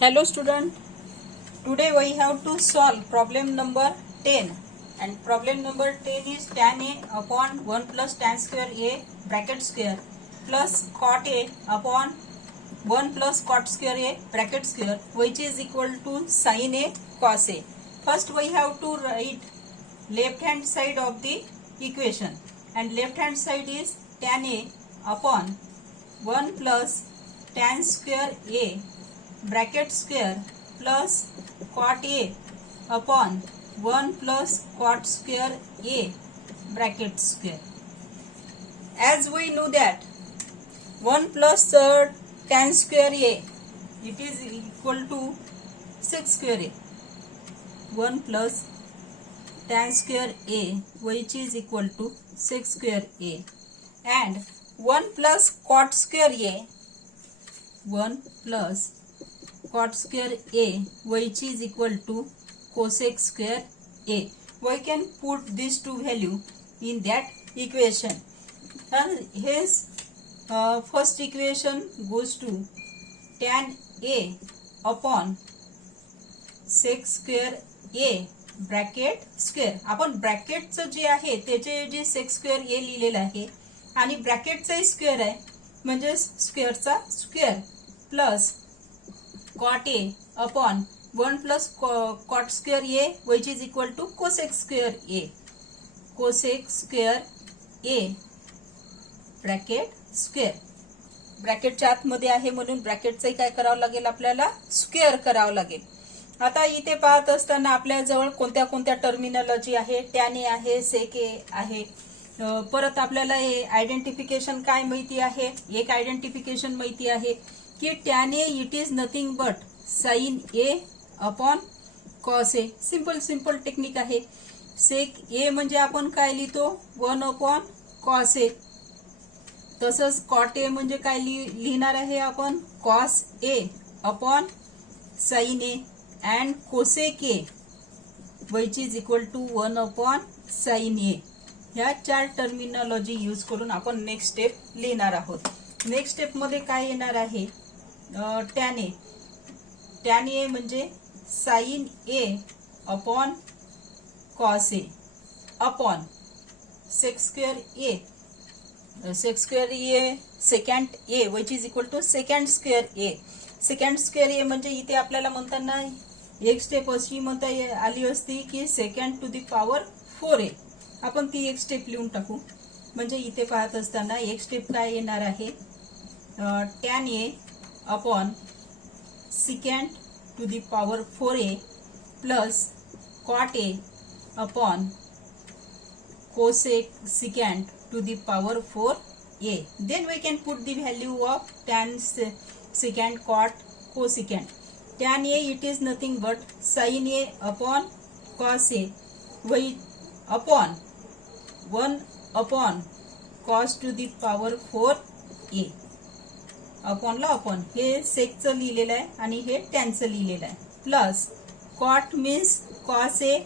Hello student, today we have to solve problem number 10 and problem number 10 is tan a upon 1 plus tan square a bracket square plus cot a upon 1 plus cot square a bracket square which is equal to sin a cos a. First we have to write left hand side of the equation and left hand side is tan a upon 1 plus tan square a bracket square plus cot a upon 1 plus cot square a bracket square. As we know that 1 plus tan square a, it is equal to 6 square a. 1 plus tan square a which is equal to 6 square a, and 1 plus cot square a, 1 plus cot square a which is equal to cosec square a. We can put these two value in that equation, and hence first equation goes to tan a upon sec square a bracket square. आपण ब्रॅकेटचं जे आहे त्याचे जे sec square ए लिहिलेलं आहे आणि ब्रॅकेटचा square आहे म्हणजे स्क्वेअरचा square plus cot a upon 1 plus cot square a which is equal to cosec square a. cosec square a bracket square. ब्रॅकेटच्या आतमध्ये आहे म्हणून ब्रॅकेटचंही काय करावं लागेल, आपल्याला स्क्वेअर करावं लागेल. आता इथे पाहत असताना आपल्या जवळ कोणत्या कोणत्या टर्मिनॉलॉजी आहे, tan a आहे, sec a आहे. परत आपल्याला हे आयडेंटिफिकेशन काय माहिती आहे, एक आयडेंटिफिकेशन माहिती आहे की tan a it is nothing but sin a upon cos a. Simple technique आहे. sec a म्हणजे आपण काय लिहितो 1 अपॉन cos a. तसंच cot a म्हणजे काय लिहिणार आहे आपण cos a upon sin a and cosec a which is equal to 1 upon sin a. ह्या चार टर्मिनॉलॉजी यूज करून आपण नेक्स्ट स्टेप लिहिणार आहोत. नेक्स्ट स्टेप मध्ये काय येणार आहे, tan a. tan a म्हणजे sin a upon cos a upon sec square a. sec square a secant a which is equal to secant square a. secant square a म्हणजे इथे आपल्याला म्हणताना एक स्टेप अशी म्हणता आली असती की secant to the power 4a. आपण ती एक स्टेप लिहून टाकू. म्हणजे इथे पाहत असताना एक स्टेप काय येणार आहे, tan a upon secant to the power 4a plus cot a upon cosec secant to the power 4a. Then we can put the value of tan secant cot cosecant. tan a it is nothing but sin a upon cos a upon 1 upon cos to the power 4a. Upon ला upon हे सेकचं लिहिलेलं आहे आणि हे टॅनचं लिहिलेलं आहे plus cot means cos a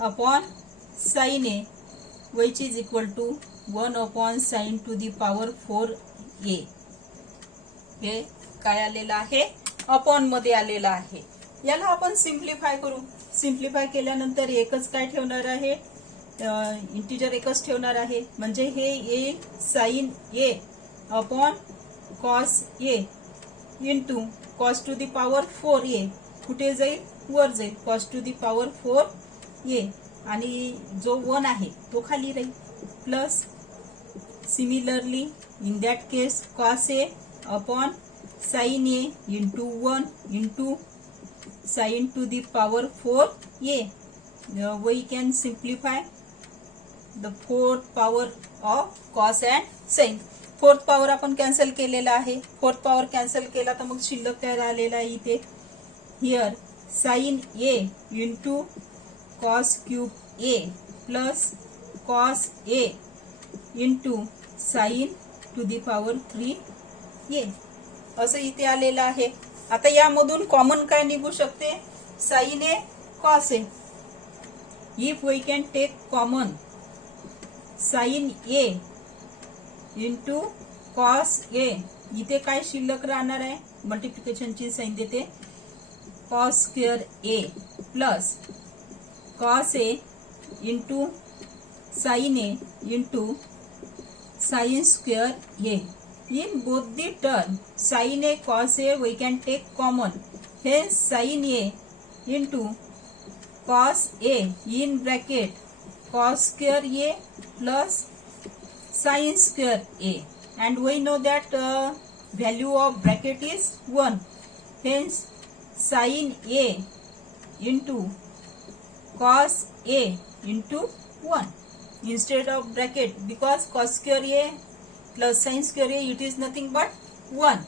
upon sine a which is equal to 1 upon sine to the power 4a. हे काय आलेलं आहे, अपॉन मध्ये आलेलं आहे. याला आपण सिम्प्लिफाय करू. सिम्प्लिफाय केल्यानंतर एकच काय ठेवणार आहे, इंटिजर एकच ठेवणार आहे. म्हणजे हे येईल sine a upon cos a into cos to the power 4a. कुठे जाईल, वर जाईल. cos to the power 4a आणि जो 1 आहे तो खाली राहील plus similarly in that case cos a upon sin a into 1 into sin to the power 4a. we can simplify the fourth power of cos and sin. Fourth power आपण cancel केलेला आहे. Fourth power cancel केला तर मग शिल्लक काय राहिलेला आहे इथे, here sine a into cos cube a plus cos a into sine to the power 3a असं इथे आलेलं आहे. आता यामधून कॉमन काय निघू शकते, sine a cos a. If we can take common sine a into cos a, इथे काय शिल्लक राहणार आहे, मल्टिप्लिकेशनची साइन देते cos square a plus cos a into sine a into sine square a. In both the term sin a cos a we can take common, hence sin a into cos a in bracket cos square a plus sin square a, and we know that value of bracket is 1, hence sin a into cos a into 1 instead of bracket, because cos square a plus sin square a it is nothing but 1,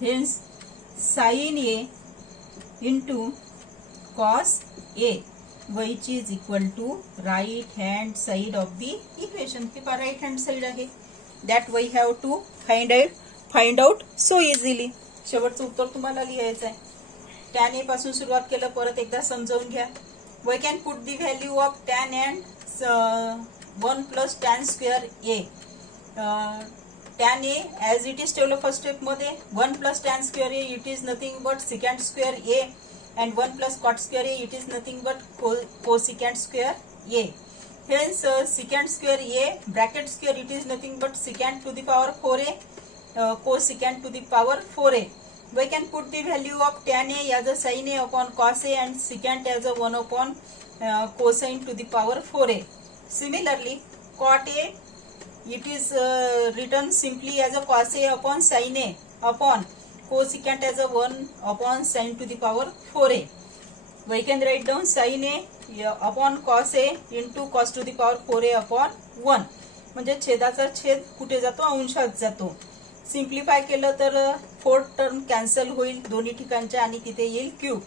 hence sin a into cos a which is equal to right hand side of the equation. हे पहा right hand side आहे, that we have to find out so easily. शेवटचं उत्तर तुम्हाला लिहायचं आहे. tan a पासून सुरुवात केलं, परत एकदा समजावून घ्या. we can put the value of tan and 1 plus tan square a. tan a as it is ठेवलं फर्स्ट स्टेप मध्ये, 1 plus tan square a it is nothing but secant square a, and 1 plus cot square a it is nothing but cosecant square a. Hence secant square a bracket square it is nothing but secant to the power 4a, cosecant to the power 4a. We can put the value of tan a as a sin a upon cos a and secant as a 1 upon cosine to the power 4a. Similarly, cot a it is written simply as a cos a upon sin a upon cosecant as a 1 upon sin to the power 4a. We can write down sin a upon cos a into cos to the power 4a upon 1. म्हणजे छेदाचा छेद कुठे जातो, अंशात जातो. Simplify केलं तर 4 term cancel होईल दोन्ही ठिकाणच्या आणि तिथे येईल cube.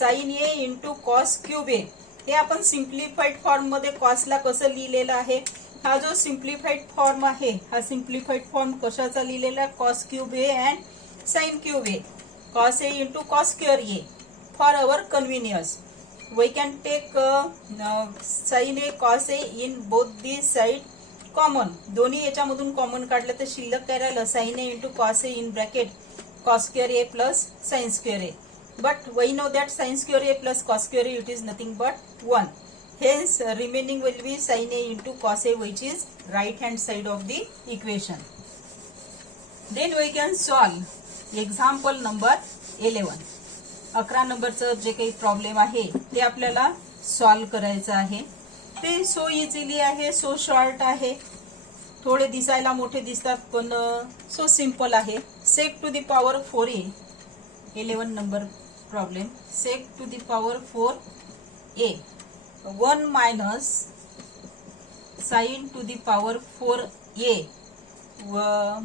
sin a into cos cube a. हे आपण सिम्प्लिफाईड फॉर्म मध्ये कॉसला कसं लिहिलेलं आहे, हा जो सिम्प्लिफाईड फॉर्म आहे, हा सिम्प्लिफाईड फॉर्म कशाचा लिहिलेला, cos cube a and sine cube a. Cos a into cos square a. For our convenience we can take sine a cos a in both the side common. दोन्ही याच्यामधून common काढलं तर शिल्लक काय राहिलं, sine a into cos a in bracket cos square a plus sine square a. But we know that sin square a plus cos square a it is nothing but 1. Hence remaining will be sin a into cos a, which is right hand side of the equation. Then we can solve example number 11. 11 नंबरचं जे काही problem आहे ते आपल्याला solve करायचं आहे. ते so easily आहे, सो शॉर्ट आहे, थोडे दिसायला मोठे दिसतात पण सो सिंपल आहे. sec to the power 4a 11 number problem. sec to the power 4a 1 minus sin to the power 4a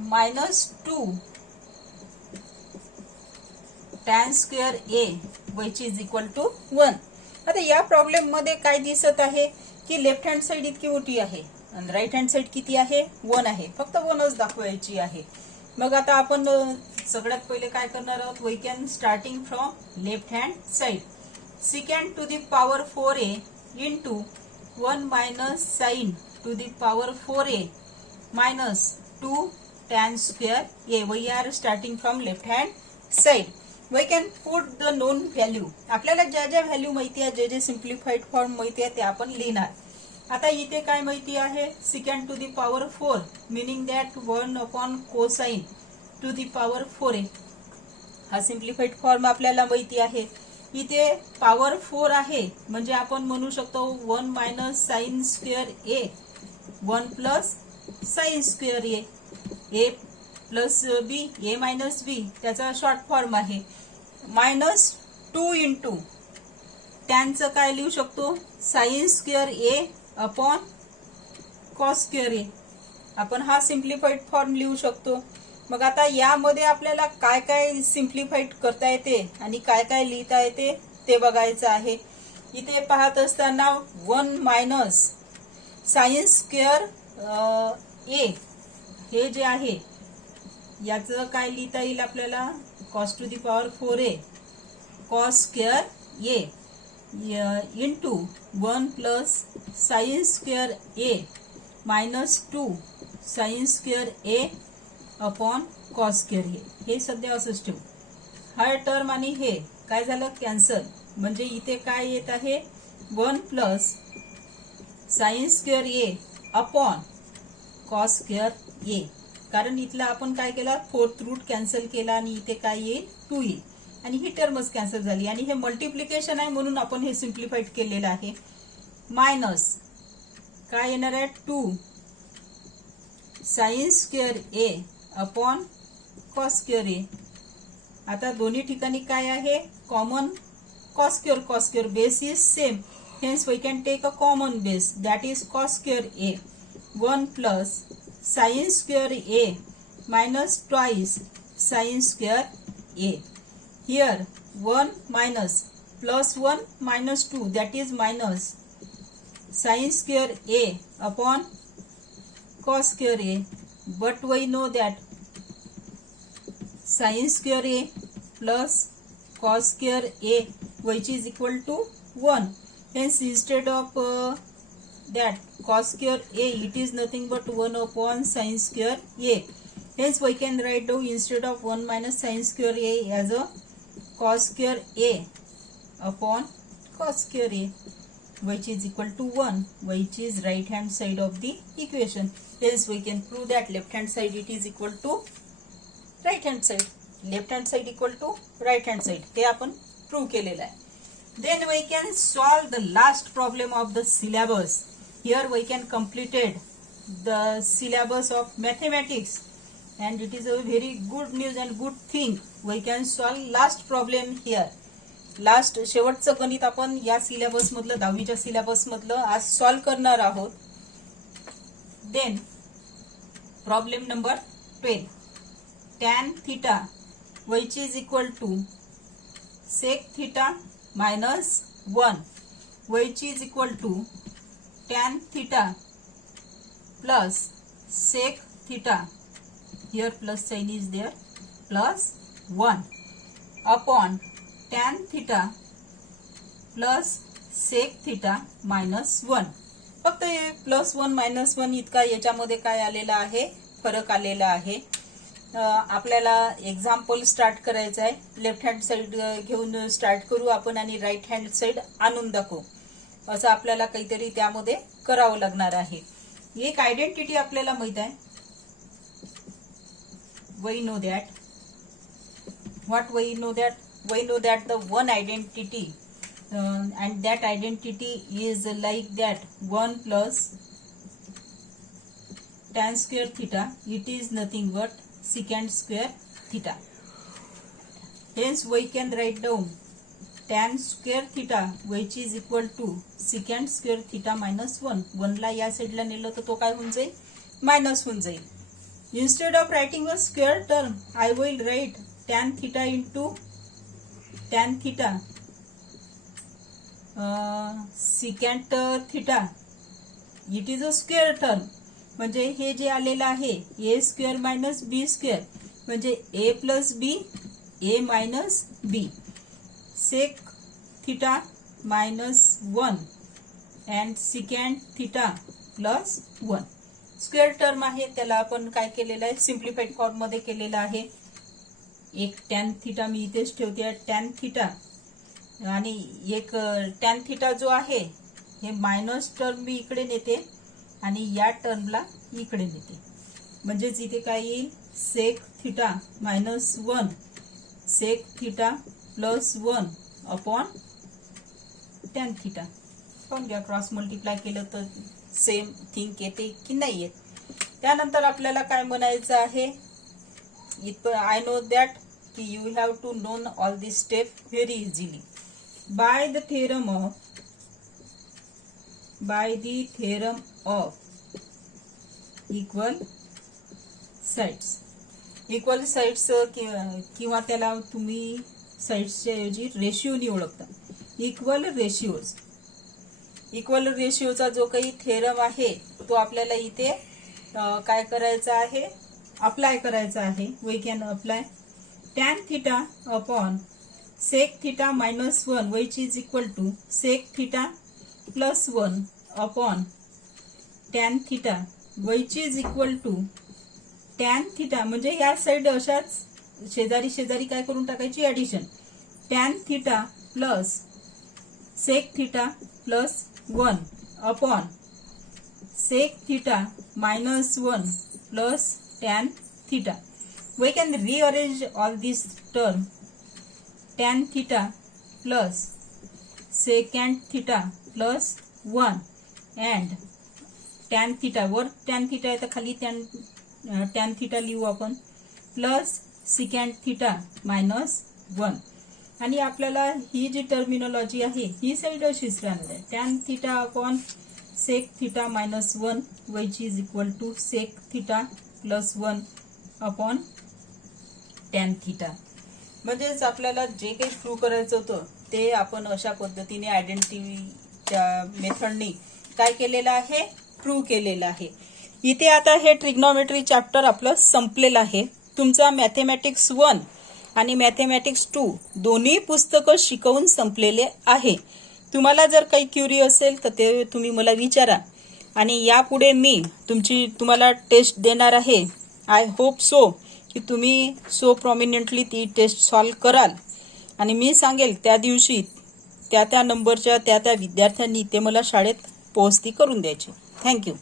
minus 2 tan square a which is equal to 1. आता या प्रॉब्लेम मध्ये काय दिसत आहे की लेफ्ट हँड साइड इतकी मोठी आहे आणि राईट हँड साइड किती आहे, 1 आहे. फक्त 1च दाखवायची आहे. मग आता आपण सगळ्यात पहिले काय करणार आहोत, we can starting from left hand side. secant to the power 4a into 1 minus sin to the power 4a minus 2 tan square a. We are starting from left hand side. We can put the known value. आपल्याला ज्या ज्या value माहिती आहे, जे जे simplified form माहिती आहे ते आपण लिहिणार. आता इथे काय माहिती आहे, secant to the power 4 meaning that 1 upon cosine to the power 4a. हा सिम्प्लिफाईड फॉर्म आपल्याला माहिती आहे. इथे पॉवर 4 आहे म्हणजे आपण म्हणू शकतो 1 मायनस साइन स्क्वेअर ए 1 प्लस साइन स्क्वेअर ए. ए प्लस बी, ए मायनस बी त्याचा शॉर्ट फॉर्म आहे. मायनस 2 इंटू टॅनचं काय लिहू शकतो, sign square a upon cos square ए. आपण हा सिम्प्लिफाईड फॉर्म लिहू शकतो. मग आता यामध्ये आपल्याला काय काय सिम्प्लिफाईड करता येते आणि काय काय लिहिता येते ते बघायचं आहे. इथे पाहत असताना 1 मायनस साइन स्क्वेअर ए हे जे आहे याचं काय लिहिता येईल आपल्याला, cos to the power 4a cos square a into 1 plus sine square a minus 2 sine square a upon cos square a. हे सध्या असंच ठेवू. हा टर्म आणि हे काय झालं कॅन्सल, म्हणजे इथे काय येत आहे 1 plus sine square a upon cos square ए, कारण इथला आपण काय केला फोर्थ रूट कॅन्सल केला आणि इथे काय येईल 2 येईल आणि ही टर्मच कॅन्सल झाली आणि हे मल्टिप्लिकेशन आहे म्हणून आपण हे सिम्प्लिफाईड केलेलं आहे. मायनस काय येणार आहे 2 sine square a upon cos square ए. आता दोन्ही ठिकाणी काय आहे common cos square base is same, hence we can take a common base, that is cos square a. 1 plus sin square a minus twice sin square a. Here 1 minus plus 1 minus 2, that is minus sin square a upon cos square a, but we know that sin square a plus cos square a which is equal to 1, hence instead of that cos square a it is nothing but 1 upon sin square a, hence we can write down instead of 1 minus sin square a as a cos square a upon cos square a which is equal to 1, which is right hand side of the equation. Hence we can prove that left hand side it is equal to right hand side, left hand side equal to right hand side, हे आपण prove केलेलं आहे. Then we can solve the last problem of the syllabus. Here we can completed the syllabus of mathematics and it is a very good news and good thing. We can solve last problem here. Last शेवटचं गणित आपण या syllabus मधलं 10वीच्या syllabus मधलं आज solve करणार आहोत. Then problem number 12, tan theta which is equal to sec theta minus 1 which is equal to tan theta plus sec theta, here plus sign is there, plus 1 upon tan theta plus sec theta minus 1. फक्त हे plus 1 minus 1 इतका याच्यामध्ये काय आलेला आहे फरक आलेला आहे. आपल्याला एक्झाम्पल स्टार्ट करायचं आहे. लेफ्ट हँड साइड घेऊन स्टार्ट करू आपण आणि राईट हँड साइड आणून दाखवू, असं आपल्याला काहीतरी त्यामध्ये करावं लागणार आहे. एक आयडेंटिटी आपल्याला माहित आहे, we know that what we know that the one identity and that identity is like that 1 plus tan square theta, it is nothing but secant square theta. Hence we can write down tan square theta which is equal to secant square theta minus 1. 1 ला या साइडला नेलं तर तो काय होऊन जाईल minus होऊन जाईल. Instead of writing a square term, I will write tan theta into tan theta secant theta. It is a square term, म्हणजे हे जे आलेलं आहे a square minus b square म्हणजे a plus b a minus b, sec theta minus 1 and secant theta plus 1. Square term आहे त्याला आपण काय केलेलं आहे सिम्प्लिफाईड फॉर्म मध्ये केलेलं आहे. एक टॅन थिटा मी इथेच ठेवते टॅन थिटा आणि एक टॅन थिटा जो आहे हे मायनस टर्म मी इकडे नेते आणि या टर्मला इकडे नेते, म्हणजेच इथे काय येईल sec theta minus 1 sec theta plus 1 upon tan theta. पण घ्या क्रॉस मल्टिप्लाय केलं तर सेम थिंग येते की नाही येत. त्यानंतर आपल्याला काय म्हणायचं आहे, आय नो दॅट की you have to known all this step very easily by the theorem of equal sides. Equal sides किंवा त्याला तुम्ही साइड्सच्या ऐवजी रेशिओनी ओळखता. इक्वल रेशिओचा जो काही थेरम आहे तो आपल्याला इथे काय करायचा आहे अप्लाय करायचा आहे. We can apply tan theta upon sec theta minus 1 which is equal to sec theta plus 1 upon tan theta which is equal to tan theta, म्हणजे या साइड अशाच शेजारी शेजारी काय करून टाकायची addition. Tan theta plus sec theta plus 1 upon sec theta minus 1 plus tan theta. We can rearrange all this term. Tan theta plus secant theta plus 1 and tan theta वर tan theta आहे तर खाली tan theta लिहू आपण plus secant theta minus 1 आणि आपल्याला ही जी terminology आहे ही side अशीच राहणार आहे. tan theta upon sec theta minus 1 which is equal to sec theta plus 1 upon tan theta. म्हणजेच आपल्याला जे काही प्रूव्ह करायचं होतं ते आपण अशा पद्धतीने आयडेंटिटीच्या मेथडने काय केलेलं आहे, प्रूव्ह केलेलं आहे. इथे आता हे ट्रिग्नॉमेट्री चॅप्टर आपलं संपलेलं आहे. तुमचा मॅथेमॅटिक्स 1 आणि मॅथेमॅटिक्स 2 दोन्ही पुस्तकं शिकवून संपलेले आहे. तुम्हाला जर काही क्युरी असेल तर ते तुम्ही मला विचारा आणि यापुढे मी तुम्हाला टेस्ट देणार आहे. आय होप सो की तुम्ही सो प्रॉमिनंटली ती टेस्ट सॉल्व कराल आणि मी सांगेल त्या दिवशी त्या नंबरच्या त्या विद्यार्थ्यांनी ते मला शाळेत पोहोचती करून द्यायची. थँक्यू.